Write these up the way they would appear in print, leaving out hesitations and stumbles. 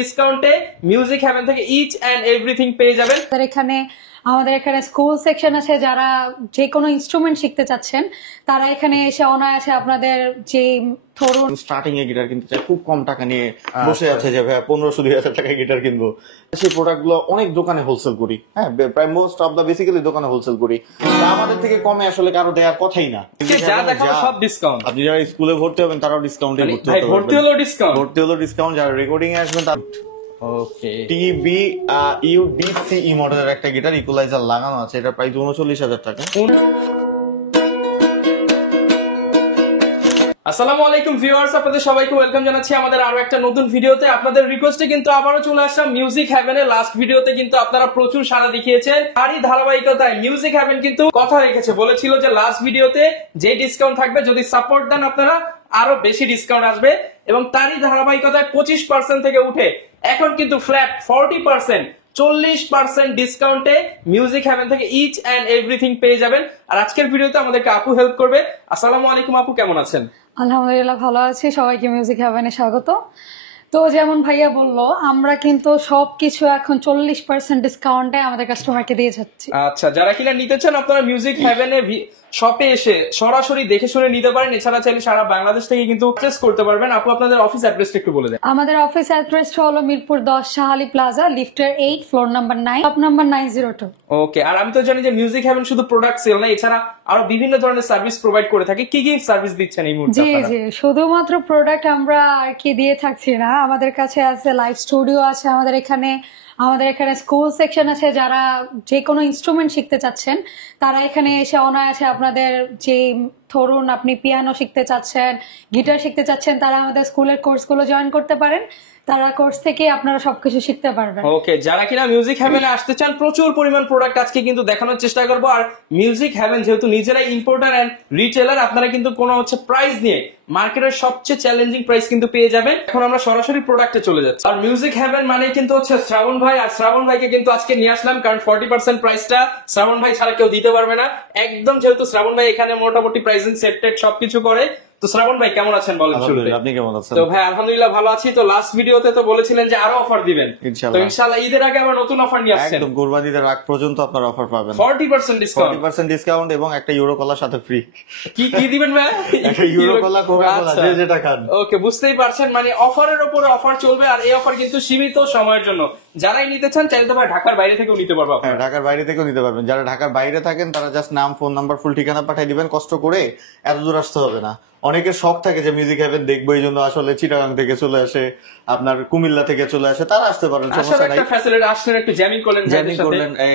ডিসকাউন্টে music haven থেকে each and everything পেয়ে যাবেন। আমাদের এখানে স্কুল সেকশন আছে, যারা যে কোনো ইনস্ট্রুমেন্ট শিখতে চাচ্ছেন তারা এখানে এসে অনায়াসে আপনাদের যে ধরুন স্টার্টিং এ গিটার কিনতে চাই, খুব কম টাকা নিয়ে বসে আছে যে ভাই 1500-2000 টাকায় গিটার কিনবো, সেই প্রোডাক্ট গুলো অনেক দোকানে হোলসেল করি। হ্যাঁ, প্রায় মোস্ট অফ দা বেসিক্যালি দোকানে হোলসেল করি। আমাদের থেকে কমে আসলে কারো দেওয়ার কথাই না। যা দেখাবো সব ডিসকাউন্ট। আপনি যারা স্কুলে ভর্তি হবেন তারাও ডিসকাউন্টে ভর্তি হতে পারবেন। ভর্তি হলো ডিসকাউন্ট, যারা রেকর্ডিং এ আসবেন তারা ওকে। টিবি ইউডিসিই মডেলের একটা গিটার, ইকুয়ালাইজার লাগানো আছে, এটা প্রাইস 39,000 টাকা। আসসালামু আলাইকুম ভিউয়ার্স, আপনাদের সবাইকে ওয়েলকাম জানাচ্ছি আমাদের আরো একটা নতুন ভিডিওতে। আপনাদের রিকোয়েস্টে কিন্তু আবারও চলে আসলাম মিউজিক হেভেনের। লাস্ট ভিডিওতে কিন্তু আপনারা প্রচুর সাড়া দেখিয়েছেন, তারই ধারাবাহিকতায় মিউজিক হেভেন কিন্তু কথা রেখেছে, বলেছিল যে লাস্ট ভিডিওতে যে ডিসকাউন্ট থাকবে যদি সাপোর্ট দেন আপনারা আরো বেশি ডিসকাউন্ট আসবে, এবং তারই ধারাবাহিকতায় 25% থেকে উঠে এখন কিন্তু ফ্ল্যাট 40%, 40% ডিসকাউন্টে মিউজিক হেভেন থেকে ইচ এন্ড এভরিথিং পেয়ে যাবেন। আর আজকের ভিডিওতে আমাদেরকে আপু হেল্প করবে। আসসালামু আলাইকুম আপু, কেমন আছেন? আলহামদুলিল্লাহ ভালো আছি, সবাইকে মিউজিক হেভেনে স্বাগত। তো যেমন ভাইয়া বললো, আমরা কিন্তু সবকিছু এখন 40% ডিসকাউন্টে আমাদের কাস্টমারকে দিয়ে যাচ্ছি। আচ্ছা, যারা কিনা নিতে চান আপনারা মিউজিক হেভেনে শপে এসে সরাসরি দেখে শুনে নিতে পারেন। এছাড়া চাইলে সারা বাংলাদেশ থেকে কিন্তু পারচেজ করতে পারবেন। আপু আপনাদের অফিস অ্যাড্রেসটা একটু বলে দেন। আমাদের অফিস অ্যাড্রেসটা হলো মিরপুর 10 শাহালি প্লাজা, লিফটের 8, ফ্লোর নাম্বার 9, শপ নাম্বার 902। ওকে। আর আমি তো জানি যে মিউজিক হেভেন শুধু প্রোডাক্ট সেল না, এছাড়া আরো বিভিন্ন ধরনের সার্ভিস প্রোভাইড করে থাকে। কি কি সার্ভিস দিচ্ছেন এই মুহূর্তে? জি, শুধুমাত্র প্রোডাক্ট আমরা আর কি দিয়ে থাকছি না, আমাদের কাছে আছে লাইভ স্টুডিও আছে, আমাদের এখানে স্কুল সেকশন আছে, যারা যে কোনো ইনস্ট্রুমেন্ট শিখতে চাচ্ছেন তারা এখানে এসে অনায়াসে আপনাদের যে ধরুন আপনি পিয়ানো শিখতে চাচ্ছেন, গিটার শিখতে চাচ্ছেন, তারা আমাদের স্কুলের কোর্সগুলো জয়েন করতে পারেন। তারা কোর্স থেকে আপনারা সবকিছু শিখতে পারবেন। ওকে, যারা কিনা মিউজিক হেভেনে আসতে চান, প্রচুর পরিমাণ প্রোডাক্ট আজকে কিন্তু দেখানোর চেষ্টা করবো। আর মিউজিক হেভেন যেহেতু নিজেরাই ইম্পোর্টার এন্ড রিটেলার, আপনারা কিন্তু কোনো প্রাইস নিয়ে মার্কেটের সবচেয়ে চ্যালেঞ্জিং প্রাইস কিন্তু পেয়ে যাবেন। এখন আমরা সরাসরি প্রোডাক্টে চলে যাচ্ছি। আর মিউজিক হেভেন মানে কিন্তু শ্রাবণ ভাই, আর শ্রাবণ ভাইকে কিন্তু আজকে নিয়ে আসলাম কারণ 40% প্রাইসটা শ্রাবণ ভাই ছাড়া কেউ দিতে পারবে না একদম, যেহেতু শ্রাবণ ভাই এখানে মোটামুটি প্রাইসিং সেট সবকিছু করে। তো শ্রাবণ ভাই কেমন আছেন বলেন শুরুতে? আপনি কেমন আছেন? তো ভাই আলহামদুলিল্লাহ ভালো আছি। তো লাস্ট ভিডিওতে তো বলেছিলেন যে আরো অফার দিবেন, তো ইনশাআল্লাহ ঈদের আগে আবার নতুন অফার নিয়ে আসছেন। একদম কুরবানি ঈদের আগ পর্যন্ত আপনারা অফার পাবেন, 40% ডিসকাউন্ট এবং একটা ইউরো কলার সাথে ফ্রি। কি দিবেন ভাই? একটা ইউরো কলা, কোকা কোলা, যে যেটা খান। ওকে, বুঝতেই পারছেন, মানে অফারের উপরে অফার চলবে। আর এই অফার কিন্তু সীমিত সময়ের জন্য, যারাই নিতে চান চাইলে তো ভাই ঢাকার বাইরে থেকেও নিতে পারবো। হ্যাঁ, ঢাকার বাইরে থেকেও নিতে পারবেন। যারা ঢাকার বাইরে থাকেন তারা জাস্ট নাম, ফোন নাম্বার, ফুল ঠিকানা পাঠিয়ে দিবেন, কষ্ট করে এত দূর আসতে হবে না। অনেকের শখ থাকে যে মিউজিক হেভেন দেখবো, এই জন্য আসলে চিটাগাং থেকে চলে আসে, আপনার কুমিল্লা থেকে চলে আসে, তারা আসতে পারেন, সমস্যা নাই। একটু জ্যামিং করলেন,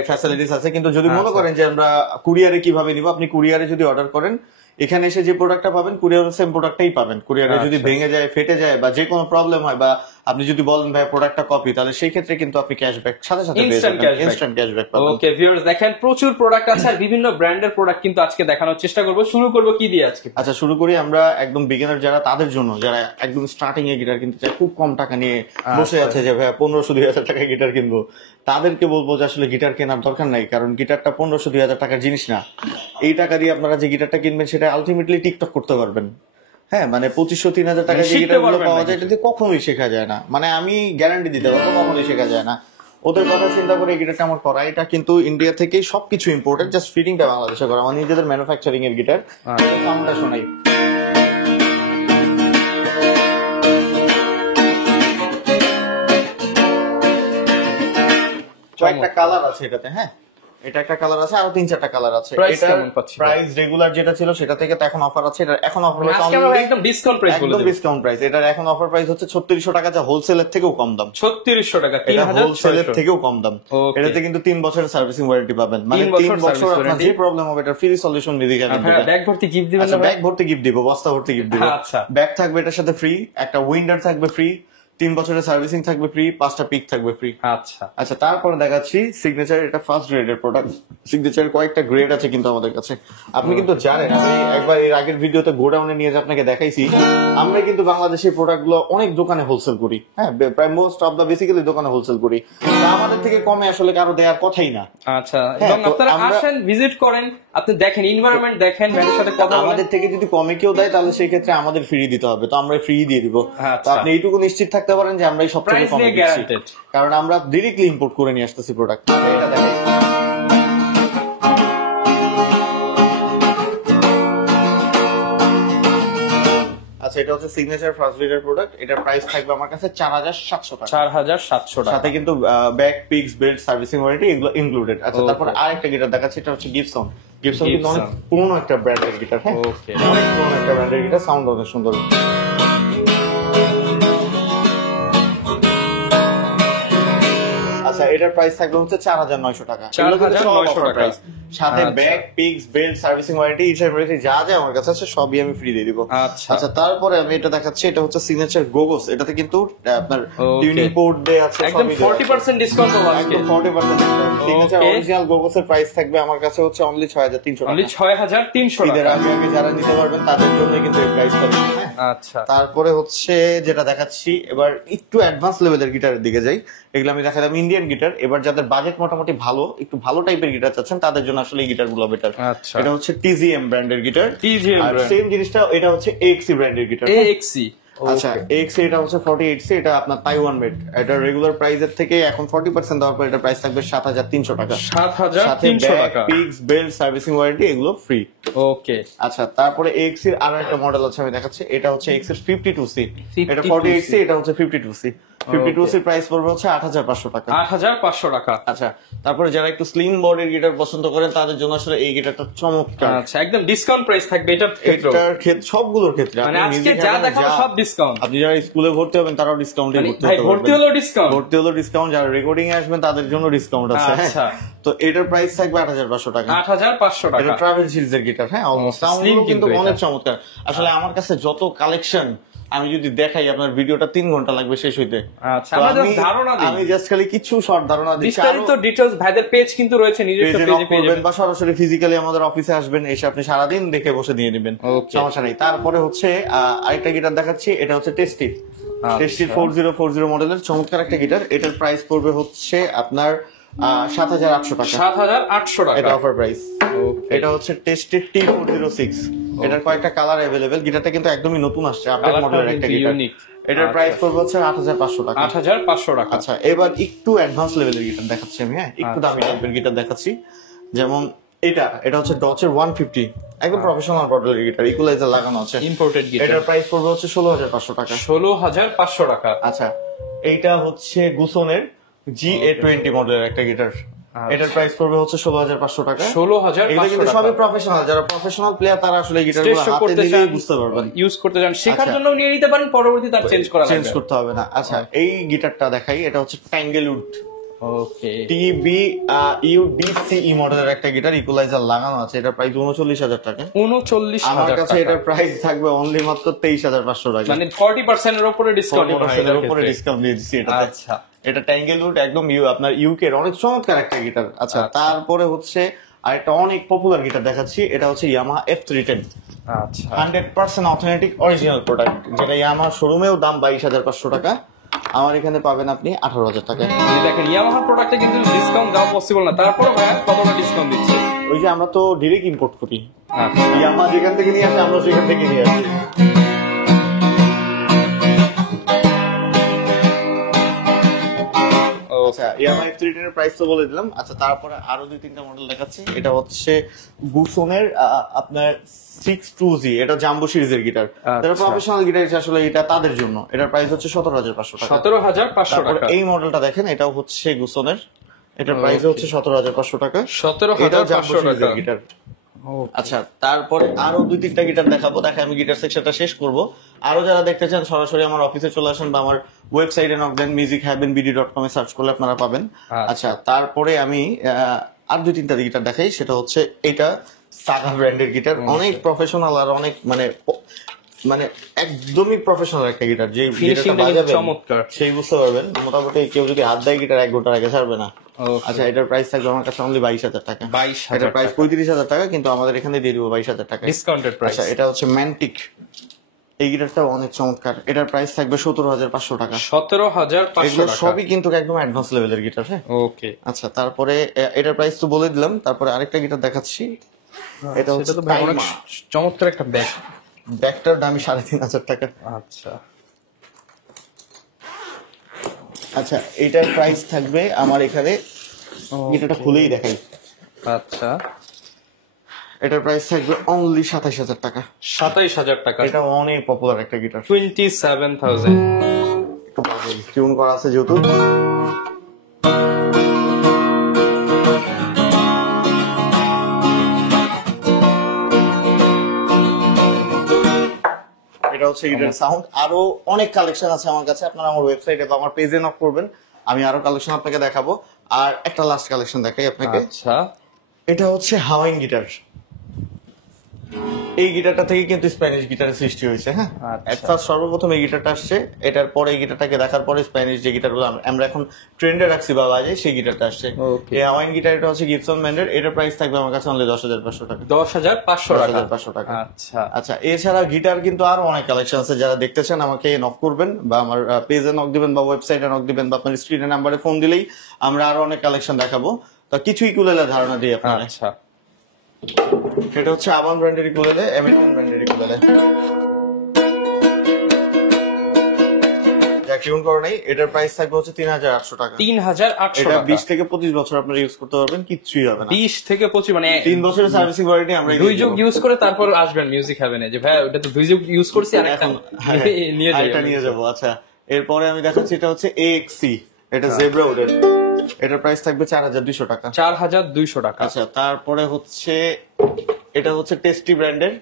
ফ্যাসিলিটিস আছে। কিন্তু যদি মনে করেন যে আমরা কুরিয়ারে কিভাবে নিব, আপনি কুরিয়ারে যদি অর্ডার করেন, এখানে এসে যে প্রোডাক্টটা পাবেন কুরিয়ারে সেম প্রোডাক্টটাই পাবেন। কুরিয়ারে যদি ভেঙে যায়, ফেটে যায় বা যে কোনো প্রবলেম হয়, বা আপনি যদি বলেন ভাই প্রোডাক্টটা কপি, তাহলে সেই ক্ষেত্রে কিন্তু আপনি ক্যাশব্যাক সাথে সাথে ইনস্ট্যান্ট ক্যাশব্যাক পাবেন। ওকে ভিউয়ার্স, দেখেন প্রচুর প্রোডাক্ট আছে আর বিভিন্ন ব্র্যান্ডের প্রোডাক্ট কিন্তু আজকে দেখানোর চেষ্টা করব। শুরু করব কি দিয়ে আজকে? আচ্ছা, শুরু করি আমরা একদম বিগিনার যারা, তাদের জন্য, যারা একদম স্টার্টিং এ গিটার কিনতে চায়, খুব কম টাকা নিয়ে বসে আছে যে ভাই 1500-2000 টাকায় গিটার কিনবো, তাদেরকে বলবো যে আসলে গিটার কেনার দরকার নাই, কারণ গিটারটা 1500-2000 টাকার জিনিস না। এই টাকা দিয়ে আপনারা যে গিটারটা কিনবেন সেটা আলটিমেটলি টিকটক করতে পারবেন। হ্যাঁ, মানে 2500-3000 টাকা যে গিটারগুলো পাওয়া যায়, এটা কখনোই শেখা যায় না। মানে আমি গ্যারান্টি দিতে পারবো কখনোই শেখা যায় না। ওদের কথা চিন্তা করে এই গিটারটা আমার করা, এটা কিন্তু ইন্ডিয়া থেকেই সবকিছু ইম্পোর্টেড, জাস্ট ফিটিংটা বাংলাদেশে করা। আমার নিজেদের ম্যানুফ্যাকচারিং এর গিটার। সাউন্ডটা শোনাই, কয়েকটা কালার আছে এটাতে। হ্যাঁ, এটা একটা কালার আছে, আরো 3-4টা কালার আছে। প্রাইস রেগুলার যেটা ছিল সেটা থেকে তো এখন অফার আছে। এটা এখন অফার একদম ডিসকাউন্ট প্রাইস, একদম ডিসকাউন্ট প্রাইস। এটার এখন অফার প্রাইস হচ্ছে 3600 টাকা, যা হোলসেলের থেকেও কম দাম। 3600 টাকা, এটা হোলসেলের থেকেও কম দাম। এটাতে কিন্তু 3 বছরের সার্ভিসিং ওয়ারেন্টি পাবেন, মানে 3 বছর আপনার যে প্রবলেম হবে এটা ফ্রি সলিউশন দিয়ে দিবেন। ব্যাগ ভর্তি গিফট দিবেন না? ব্যাগ ভর্তি গিফট দিব, বস্তা ভর্তি গিফট দিব। আচ্ছা, ব্যাগ থাকবে এটার সাথে ফ্রি, একটা উইন্ডার থাকবে ফ্রি, 3 বছরের সার্ভিসিং থাকবে ফ্রি, 5টা পিক থাকবে ফ্রি। আচ্ছা, তারপরে দেখাচ্ছি সিগনেচার। এটা ফার্স্ট গ্রেডের প্রোডাক্ট। সিগনেচার কয়েকটা গ্রেড আছে কিন্তু আমাদের কাছে, আপনি কিন্তু জানেন। আমি একবার এর আগের ভিডিওতে গোডাউনে নিয়ে আপনাকে দেখাইছি, আমরা কিন্তু বাংলাদেশের প্রোডাক্ট গুলো অনেক দোকানে হোলসেল করি। হ্যাঁ, প্রায় মোস্ট অফ দা বেসিক্যালি দোকানে হোলসেল করি। আমাদের থেকে কমে আসলে কারো দেওয়ার কথাই না। আচ্ছা, হ্যাঁ, এবং তো আপনারা আমরা- আসেন, ভিজিট করেন, আপনি দেখেন এনভায়রনমেন্ট, দেখেন ব্যান্ডের সাথে কথা বলেন। আমাদের থেকে যদি কমে কেউ দেয় তাহলে সেই ক্ষেত্রে আমাদের ফ্রি দিতে হবে, তো আমরা ফ্রি দিয়ে দিব। তো আচ্ছা। আপনি এইটুকু নিশ্চিত থাকতে পারেন যে আমরা এই সব থেকে Price কমে নিয়ে দিচ্ছি, guaranteed। কারণ আমরা ডিরেক্টলি ইম্পোর্ট করে নিয়ে আসতেছি প্রোডাক্ট। এটা দেখেন, আচ্ছা এটা হচ্ছে সিগনেচার ফার্স্ট বিডের প্রোডাক্ট। এটার প্রাইস থাকবে আমার কাছে 4700 টাকা। 4700 টাকা। সাথে কিন্তু back, pix, belt, servicing warranty এগুলো ইনক্লুডেড। আচ্ছা, তারপর আরেকটা গিটার দেখাচ্ছি, এটা হচ্ছে গিবসন। গিবসন কিন্তু অনেক Gibson। পুরনো একটা ব্র্যান্ডের গিটার। হ্যাঁ, ওকে। অনেক পুরনো একটা ব্র্যান্ডের গিটার, সাউন্ড অনেক সুন্দর। আচ্ছা, এটার প্রাইস থাকবে হচ্ছে 4900 টাকা। 4900 টাকা। সাথে আচ্ছা। Back, pix, belt, servicing warranty, insurance যা যা আমার কাছে আছে সবই আমি ফ্রি দিয়ে দিব। আচ্ছা। আচ্ছা, তারপরে আমি এটা দেখাচ্ছি, এটা হচ্ছে সিগনেচার গোগোস। এটাতে কিন্তু আপনার Okay। টিউনিং পোর্ট দেয়া আছে, একদম সবই দেয়া আছে। 40% ডিসকাউন্ট পাবো আজকে। একদম 40% ডিসকাউন্ট। Signature Okay। অরিজিনাল গোগোসের প্রাইস থাকবে আমার কাছে হচ্ছে অনলি 6300 অনলি টাকা। 6300 ঈদের টাকা। আগে আগে যারা নিতে পারবেন তাদের জন্য কিন্তু এই প্রাইস থাকবে। হ্যাঁ, আচ্ছা। তারপরে হচ্ছে যেটা দেখাচ্ছি, এবার একটু অ্যাডভান্স লেভেলের গিটারের দিকে যাই। এগুলো আমি দেখালাম ইন্ডিয়ান গিটার। এবার যাদের বাজেট মোটামুটি ভালো, একটু ভালো টাইপের গিটার চাচ্ছেন, তাদের জন্য আসলে এই গিটারগুলো বেটার। আচ্ছা। এটা হচ্ছে টিজিএম ব্র্যান্ডের গিটার। TGM আর brand। সেম জিনিসটা এটা হচ্ছে এক্সি ব্র্যান্ডের গিটার। AXE। আচ্ছা, এক্সি এটা হচ্ছে 48সি, এটা আপনার তাইওয়ান মেড। এটা রেগুলার প্রাইসের থেকে এখন 40% দেওয়ার পর এটা প্রাইস থাকবে 7300 টাকা। 7300 টাকা। পিক্স, বেল্ট, সার্ভিসিং ওয়ারেন্টি এগুলো ফ্রি। ওকে। আচ্ছা, তারপরে এক্স এর আরো একটা মডেল আছে আমি দেখাচ্ছি, এটা হচ্ছে এক্স এর 52সি। এটা 52C 48সি, এটা হচ্ছে 52সি। 52সি প্রাইস পড়বে হচ্ছে 8500 টাকা। 8500 টাকা। আচ্ছা, তারপরে যারা একটু স্লিম বডির গিটার পছন্দ করেন তাদের জন্য আসলে এই গিটারটা চমৎকার। আচ্ছা, একদম ডিসকাউন্ট প্রাইস থাকবে এটার ক্ষেত্রে। এটার ক্ষেত্রে সবগুলোর ক্ষেত্রে মানে আপনি আজকে নিজে যা খাবেন, দেখাবো যা- সব ডিসকাউন্ট। আপনি যারা স্কুলে ভর্তি হবেন তারাও ডিসকাউন্টে ভর্তি ভাই হতে ভর্তি পারবেন। হলো ডিসকাউন্ট। ভর্তি হলো ডিসকাউন্ট, যারা রেকর্ডিং এ আসবেন তাদের জন্য ডিসকাউন্ট আছে। হ্যাঁ, আচ্ছা। তো এটার প্রাইস থাকবে 8500 টাকা। 8500 টাকা। এটা ট্রাভেল সিরিজের গিটার। হ্যাঁ, অলমোস্ট Slim সাউন্ডও কিন্তু কিন্তু অনেক এটা। চমৎকার। আসলে আমার কাছে যত কালেকশন আমি যদি দেখাই আপনার ভিডিওটা 3 ঘন্টা লাগবে শেষ হইতে। আচ্ছা, তো আমরা just ধারণা দিই। আমি জাস্ট খালি কিছু শর্ট ধারণা দিচ্ছি। বিস্তারিত ডিটেইলস ভাইদের পেজ কিন্তু রয়েছে, নিজস্ব পেজে পেজে নক করবেন বা সরাসরি ফিজিক্যালি আমাদের অফিসে আসবেন, এসে আপনি সারাদিন দেখে বসে দিয়ে নেবেন, Okay। সমস্যা নেই। তারপরে হচ্ছে আরেকটা গিটার দেখাচ্ছি, এটা হচ্ছে টেস্টিভ। টেস্টিভ 4040 মডেলের চমৎকার একটা গিটার। এটার প্রাইস পড়বে হচ্ছে আপনার 7800 টাকা। 7800 টাকা। এটা অফার প্রাইস। Okay। এটা হচ্ছে টেস্টেড T406। এটার কয়েকটা কালার अवेलेबल। গিটারটা কিন্তু একদমই নতুন আসছে, আপডেট কালারটা মডেলের একটা কিন্তু গিটার। unique। এটার আচ্ছা। প্রাইস পড়বে হচ্ছে 8500 টাকা। 8500 টাকা। আচ্ছা, এবার একটু অ্যাডভান্স লেভেলের গিটার দেখাচ্ছি আমি। হ্যাঁ, একটু দামি টাইপের গিটার দেখাচ্ছি। যেমন এটা হচ্ছে ডচের 150, একদম প্রফেশনাল মডেলের গিটার, ইকুয়ালাইজার লাগানো আছে। Imported guitar. এটার প্রাইস পড়বে হচ্ছে 16500 টাকা। 16500 টাকা। আচ্ছা, এইটা হচ্ছে গুসনের GA20 মডেলের একটা গিটার। এটার প্রাইস পড়বে হচ্ছে 16500 টাকা। এগুলো 16500 কিন্তু টাকা। সবই প্রফেশনাল, যারা প্রফেশনাল প্লেয়ার তারা আসলে এই স্টেজ গিটারগুলো শো হাতে করতে দিলেই চান, বুঝতে পারবেন, ইউজ করতে চান, শেখার আচ্ছা। জন্য নিয়ে নিতে পারেন, পরবর্তীতে আর চেঞ্জ করা চেঞ্জ লাগবে। করতে হবে না। আচ্ছা, এই গিটারটা দেখাই, এটা হচ্ছে ট্যাঙ্গেলউড ওকে। TBUDCE মডেলের একটা গিটার, ইকুয়ালাইজার লাগানো আছে। এটার প্রাইস 39000 টাকা। 39000 আমার কাছে টাকা। এটার প্রাইস থাকবে অনলি মাত্র 23500 টাকা। মানে 40% এর উপরে ডিসকাউন্ট 40% এর উপরে ডিসকাউন্ট দিয়ে দিচ্ছি এটাতে। আচ্ছা। এটা ট্যাঙ্গেলউড, একদম আপনার ইউকে এর অনেক চমৎকার একটা গিটার। আচ্ছা, আচ্ছা। তারপরে হচ্ছে আরেকটা অনেক পপুলার গিটার দেখাচ্ছি, এটা হচ্ছে ইয়ামাহা F310। আচ্ছা। 100% অথেন্টিক অরিজিনাল প্রোডাক্ট, যেটা ইয়ামাহা শোরুমেও দাম 22500 টাকা, আমার এখানে পাবেন আপনি 18000 টাকা। যদি দেখেন ইয়ামাহা প্রোডাক্টে কিন্তু ডিসকাউন্ট দেওয়া পসিবল না, তারপরে ভাই কতটা ডিসকাউন্ট দিচ্ছে? ওই যে আমরা তো ডিরেক্ট ইম্পোর্ট করি, আচ্ছা। ইয়ামাহা যেখান থেকে নিয়ে আসে আমরা সেখান থেকে নিয়ে আসি। আচ্ছা, ইয়ামাহা F310 এর প্রাইস তো বলে দিলাম। আচ্ছা, তারপরে আরো 2-3টা মডেল দেখাচ্ছি। এটা হচ্ছে গুসনের আপনার 620, এটা জাম্বো সিরিজের গিটার। যারা প্রফেশনাল গিটার আসলে এটা তাদের জন্য। এটার প্রাইস হচ্ছে 17500 টাকা। 17500 তারপরে টাকা। এই মডেলটা দেখেন, এটাও হচ্ছে গুসনের। এটার প্রাইস হচ্ছে 17500 টাকা। 17500 টাকা। গিটার। আচ্ছা, তারপরে আরো 2-3টা গিটার দেখাবো। আমি গিটার সেকশনটা শেষ করব। আরো যারা দেখতে চান সরাসরি আমার অফিসে চলে আসেন বা আমার ওয়েবসাইটে নক দেন, musicheavenbd.com এ সার্চ করলে আপনারা পাবেন। আচ্ছা, তারপরে আমি আর 2-3টা গিটার দেখাই। সেটা হচ্ছে এটা সাগা ব্র্যান্ডের গিটার, অনেক প্রফেশনাল আর অনেক মানে একদমই প্রফেশনাল একটা গিটার। যে গিটারটা বাজাবেন চমৎকার, সেই বুঝতে পারবেন। মোটামুটি কেউ যদি হাত দেয় গিটার 1 ঘন্টার আগে ছাড়বে না। আচ্ছা, এটার প্রাইস থাকবে আমার কাছে অনলি 22000 টাকা। 22000 এটার প্রাইস 35000 টাকা, কিন্তু আমাদের এখানে দিয়ে দিব 22000 টাকা ডিসকাউন্টেড প্রাইস। আচ্ছা, এটা হচ্ছে ম্যান্টিক। এই গিটারটা অনেক চমৎকার, এটার প্রাইস থাকবে 17,500 টাকা। 17,500 এগুলো টাকা। সবই কিন্তু একদম অ্যাডভান্স লেভেলের গিটার। হ্যাঁ, ওকে। আচ্ছা, তারপরে এটার প্রাইস তো বলে দিলাম, তারপরে আরেকটা গিটার দেখাচ্ছি। এটা হচ্ছে তো অনেক চমৎকার একটা ব্যাগ। ব্যাগটার দাম 3,500 টাকা। আচ্ছা আচ্ছা, এটার প্রাইস থাকবে আমার এখানে, গিটারটা খুলেই দেখাই। আচ্ছা, এটার প্রাইস থাকবে অনলি 27,000 টাকা। 27,000 টাকা। এটা অনেক পপুলার একটা গিটার। 27,000। একটু টিউন করা আছে যেহেতু। এটা হচ্ছে গিটার সাউন্ড। আরো অনেক কালেকশন আছে আমার কাছে, আপনারা আমার ওয়েবসাইটে বা আমার পেজে নক করবেন, আমি আরো কালেকশন আপনাকে দেখাবো। আর একটা লাস্ট কালেকশন দেখাই আপনাকে। আচ্ছা, এটা হচ্ছে হাওয়াইন গিটার। এই গিটারটা থেকে কিন্তু স্প্যানিশ গিটারের সৃষ্টি হয়েছে। হ্যাঁ, ফার্স্ট সর্বপ্রথম এই গিটারটা আসছে, এটার পরে এই গিটারটাকে দেখার পরে স্প্যানিশ যে গিটারগুলো আমরা এখন ট্রেন্ডে রাখছি বা বাজে, সেই গিটারটা আসছে। এই হাওয়াইন গিটার, এটা হচ্ছে গিবসন ব্র্যান্ডের। এটার প্রাইস থাকবে আমার কাছে অনলি 10,500 টাকা। 10,500 টাকা। আচ্ছা আচ্ছা, এছাড়া গিটার কিন্তু আরো অনেক কালেকশন আছে। যারা দেখতে চান আমাকে নক করবেন, বা আমার পেজে নক দিবেন, বা ওয়েবসাইটে নক দিবেন, বা আপনার স্ক্রিনের নাম্বারে ফোন দিলেই আমরা আরো অনেক কালেকশন দেখাবো। তো কিছু ইকুলেলের ধারণা দিই আপনারা। আচ্ছা, এটা হচ্ছে আবান ব্র্যান্ডের ইকুলেলে, আমেরিকান ব্র্যান্ডের ইকুলেলে। যা টিউন করে নাই, এটার প্রাইস থাকবে হচ্ছে 3,800 টাকা। 3,800 এটা টাকা। 20 থেকে 25 বছর আপনারা ইউজ করতে পারবেন, কিচ্ছুই হবে না। 20 থেকে 25 মানে 3 বছরের সার্ভিসিং ওয়ারেন্টি আমরা 2 যুগ ইউজ করে তারপর আসবেন মিউজিক হ্যাভেনে, যে ভাই ওটা তো 2 যুগ ইউজ করছি, আর একটা নিয়ে যাই, এটা নিয়ে যাবো। আচ্ছা, এরপরে আমি দেখাচ্ছি, এটা হচ্ছে AXC, এটা জেব্রা উডের। এটার প্রাইস থাকবে 4,200 টাকা। 4,200 টাকা। আচ্ছা, তারপরে হচ্ছে এটা হচ্ছে টেস্টি ব্র্যান্ডের,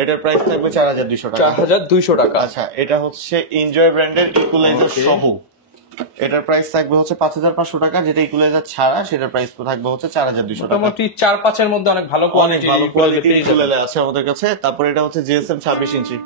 এটার প্রাইস থাকবে 4,200 টাকা। 4,200 টাকা। আচ্ছা, এটা হচ্ছে এনজয় ব্র্যান্ডের ইকুয়ালাইজার সহ, এটার প্রাইস থাকবে হচ্ছে 5,500 টাকা। যেটা ইকুয়ালাইজার ছাড়া, সেটার প্রাইস থাকবে হচ্ছে 4,200 টাকা। মোটামুটি 4-5 এর মধ্যে অনেক ভালো অনেক ভালো কোয়ালিটির ইকুয়ালাইজার আছে আমাদের কাছে। তারপরে এটা হচ্ছে জিএসএম 26 ইঞ্চি,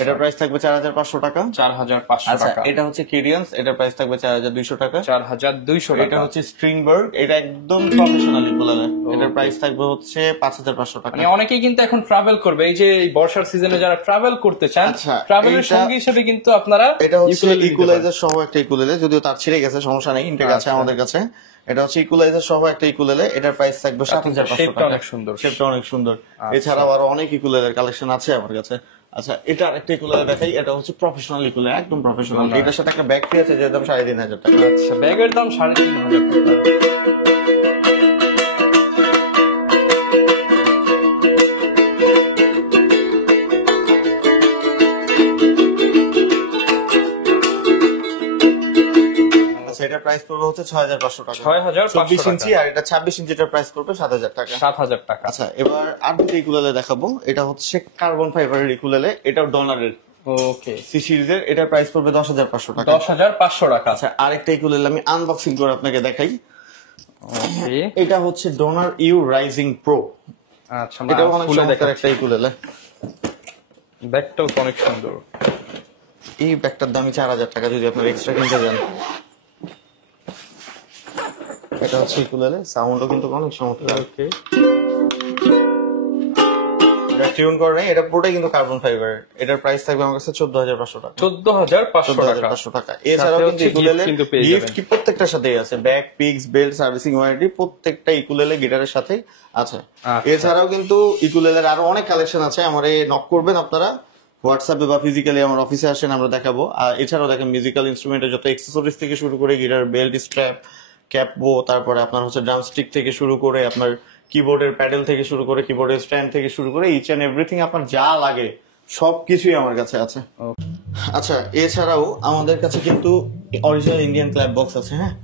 এটার প্রাইস থাকবে 4,500 টাকা। 4,500 টাকা। এটা হচ্ছে কিডিয়ান্স, এটার প্রাইস থাকবে 4,200 টাকা। 4,200 এটা টাকা। হচ্ছে স্ট্রিংবার্গ, এটা একদম প্রফেশনাল ইকুয়ালাইজার, এটার প্রাইস থাকবে হচ্ছে 5,500 টাকা। মানে অনেকেই কিন্তু এখন ট্রাভেল করবে, এই যে এই বর্ষার সিজনে যারা ট্রাভেল করতে চান, ট্রাভেলের সঙ্গী হিসেবে কিন্তু আপনারা এটা হচ্ছে ইকুয়ালাইজার সহ একটা ইকুয়ালেলে, যদিও তার ছিঁড়ে গেছে, সমস্যা নেই, ইনটেক আছে আমাদের কাছে। এটা হচ্ছে ইকুয়ালাইজার সহ একটা ইকুয়ালেলে, এটার প্রাইস থাকবে 7,500 টাকা। অনেক সুন্দর, শেপটা অনেক সুন্দর। এছাড়াও আরো অনেক ইকুয়ালেলের কালেকশন আছে আমার কাছে। আচ্ছা, এটা আরেকটা ইকুয়ালে দেখাই। এটা হচ্ছে প্রফেশনাল ইকুয়ালে, একদম প্রফেশনাল। এটার সাথে একটা ব্যাগ ফ্রি আছে, যেটার দাম 3,500 টাকা। আচ্ছা, ব্যাগের দাম 3,500 টাকা। এটার প্রাইস পড়বে হচ্ছে 6,500 টাকা। 6,500 24 ইঞ্চি, আর এটা 26 ইঞ্চিটার প্রাইস পড়বে 7,000 টাকা। 7,000 টাকা। আচ্ছা, এবার আর দুটো ইকুলেলে দেখাবো। এটা হচ্ছে কার্বন ফাইবারের ইকুলেলে, এটাও ডনারের ওকে সি সিরিজের, এটার প্রাইস পড়বে 10,500 টাকা। 10,500 টাকা। আচ্ছা, আরেকটা ইকুলেলে আমি আনবক্সিং করে আপনাকে দেখাই। ওকে, এটা হচ্ছে ডোনার ইউ রাইজিং প্রো। আচ্ছা, এটা অনেক চমৎকার একটা ইকুলেলে। ব্যাগটাও তো অনেক সুন্দর। এই ব্যাগটার দামই 4,000 টাকা যদি আপনার এক্সট্রা কিনতে যান। এটা হচ্ছে ইকুলেলে, সাউন্ডও কিন্তু অনেক চমৎকার। ওকে, এটা টিউন করে নাই, এটা পুরোটাই কিন্তু কার্বন ফাইবার। এটার প্রাইস থাকবে আমার কাছে 14,500 টাকা। 14,500 টাকা। এছাড়াও কিন্তু ইকুলেলে গিফট কি প্রত্যেকটার সাথেই আছে, bag, pix, belt, servicing warranty, প্রত্যেকটা ইকুলেলে গিটারের সাথে আছে। এছাড়াও কিন্তু ইকুলেলের আরো অনেক কালেকশন আছে, আমারে নক করবেন আপনারা হোয়াটসঅ্যাপে বা ফিজিক্যালি আমার অফিসে আসেন, আমরা দেখাবো। আর এছাড়াও দেখেন মিউজিক্যাল ইনস্ট্রুমেন্টের যত অ্যাক্সেসরিজ থেকে শুরু করে গিটার বেল্ট, স্ট্র্যাপ, ক্যাপবো, তারপরে আপনার হচ্ছে ড্রামস্টিক থেকে শুরু করে আপনার কিবোর্ডের প্যাডেল থেকে শুরু করে কিবোর্ডের স্ট্যান্ড থেকে শুরু করে ইচ এন্ড এভরিথিং আপনার যা লাগে সবকিছুই আমার কাছে আছে। আচ্ছা, এছাড়াও আমাদের কাছে কিন্তু অরিজিনাল ইন্ডিয়ান ক্ল্যাপ বক্স আছে। হ্যাঁ,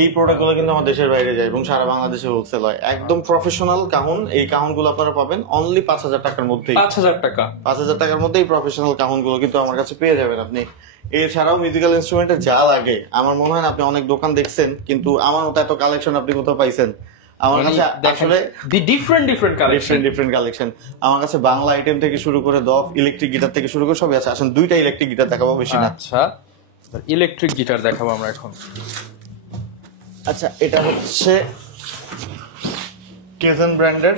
এই প্রোডাক্ট গুলো কিন্তু আমার দেশের বাইরে যায় এবং সারা বাংলাদেশে হোলসেল হয়। একদম প্রফেশনাল কাহুন, এই কাহুন গুলো আপনারা পাবেন অনলি 5,000 টাকার মধ্যেই। 5,000 টাকা। 5,000 টাকার মধ্যেই প্রফেশনাল কাহুন গুলো কিন্তু আমার কাছে পেয়ে যাবেন আপনি। এছাড়াও মিউজিক্যাল ইনস্ট্রুমেন্টের যা লাগে, আমার মনে হয় আপনি অনেক দোকান দেখছেন, কিন্তু আমার মতো এত কালেকশন আপনি কোথাও পাইছেন? আমার কাছে আসলে ডিফারেন্ট কালেকশন। আমার কাছে বাংলা আইটেম থেকে শুরু করে দফ, ইলেকট্রিক গিটার থেকে শুরু করে সবই আছে। আসলে 2টা ইলেকট্রিক গিটার দেখাবো, বেশি না। আচ্ছা, ইলেকট্রিক গিটার দেখাবো আমরা এখন। আচ্ছা, এটা হচ্ছে কেজন ব্র্যান্ডের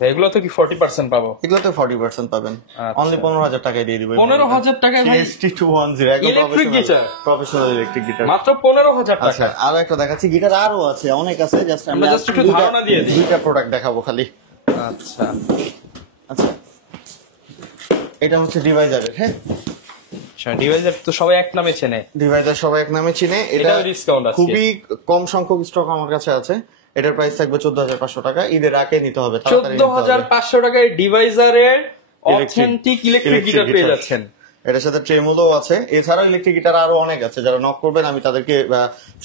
এগুলো তো কি 40% পাবো? এগুলোতে 40% পাবেন, অনলি 15,000 টাকায় দিয়ে দিব। 15,000 টাকায় ভাই TST-210 একদম electric guitar, professional electric guitar, মাত্র 15,000 টাকা। আচ্ছা আরো একটা দেখাচ্ছি, গিটার আরো আছে, অনেক আছে, জাস্ট আমরা জাস্ট একটু ধারণা দিয়ে দিই। দুইটা প্রোডাক্ট দেখাবো খালি। আচ্ছা আচ্ছা, এটা হচ্ছে ডিভাইজারের। হ্যাঁ, ডিভাইজার তো সবাই এক নামে চেনে, ডিভাইজার সবাই এক নামে চিনে। এটা এটাও ডিসকাউন্ট আছে, খুবই কম সংখ্যক স্টক আমার কাছে আছে। এটার প্রাইস থাকবে 14,500 টাকা। ঈদের আগে নিতে হবে, 14,500 টাকায় ডিভাইজারের অথেন্টিক ইলেকট্রিক গিটার পেয়ে যাচ্ছেন। এটার সাথে ট্রেমোলো আছে, এছাড়াও ইলেকট্রিক গিটার আরো অনেক আছে। যারা নক করবেন আমি তাদেরকে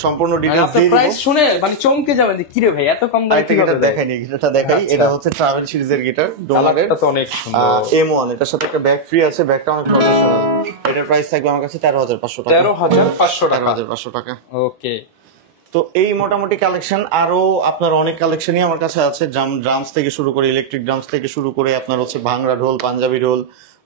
সম্পূর্ণ ডিটেইলস দিয়ে দিব। প্রাইস শুনে মানে চমকে যাবেন যে কিরে ভাই এত কম দামে গিটার দেখাইনি, গিটারটা দেখাই। এটা হচ্ছে ট্রাভেল সিরিজের গিটার, ডোমারের, তো অনেক সুন্দর M1। এটার সাথে একটা ব্যাগ ফ্রি আছে, ব্যাগটা অনেক প্রফেশনাল। এটার প্রাইস থাকবে আমার কাছে 13,500 টাকা। 13,500 টাকা। 13,500 টাকা। ওকে, তো এই মোটামুটি কালেকশন, আরো আপনার অনেক কালেকশনই আমার কাছে আছে। ড্রামস থেকে শুরু করে, ইলেকট্রিক ড্রামস থেকে শুরু করে, আপনার হচ্ছে ভাংরা ঢোল, পাঞ্জাবি ঢোল,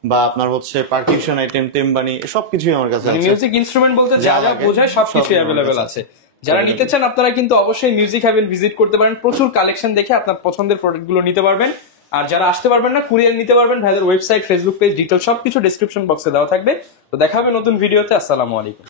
বা আপনার হচ্ছে পারকিউশন আইটেম, তেমবানি, সবকিছুই আমার কাছে আছে। মিউজিক ইনস্ট্রুমেন্ট বলতে যা যা বোঝায় সবকিছু অ্যাভেলেবেল আছে। যারা নিতে চান আপনারা কিন্তু অবশ্যই মিউজিক হ্যাভেন ভিজিট করতে পারেন, প্রচুর কালেকশন দেখে আপনার পছন্দের প্রোডাক্ট গুলো নিতে পারবেন। আর যারা আসতে পারবেন না, কুরিয়ার নিতে পারবেন। ভাইদের ওয়েবসাইট, ফেসবুক পেজ, ডিটেল সবকিছু ডেসক্রিপশন বক্সে দেওয়া থাকবে। তো দেখা হবে নতুন ভিডিওতে। আসসালামু আলাইকুম।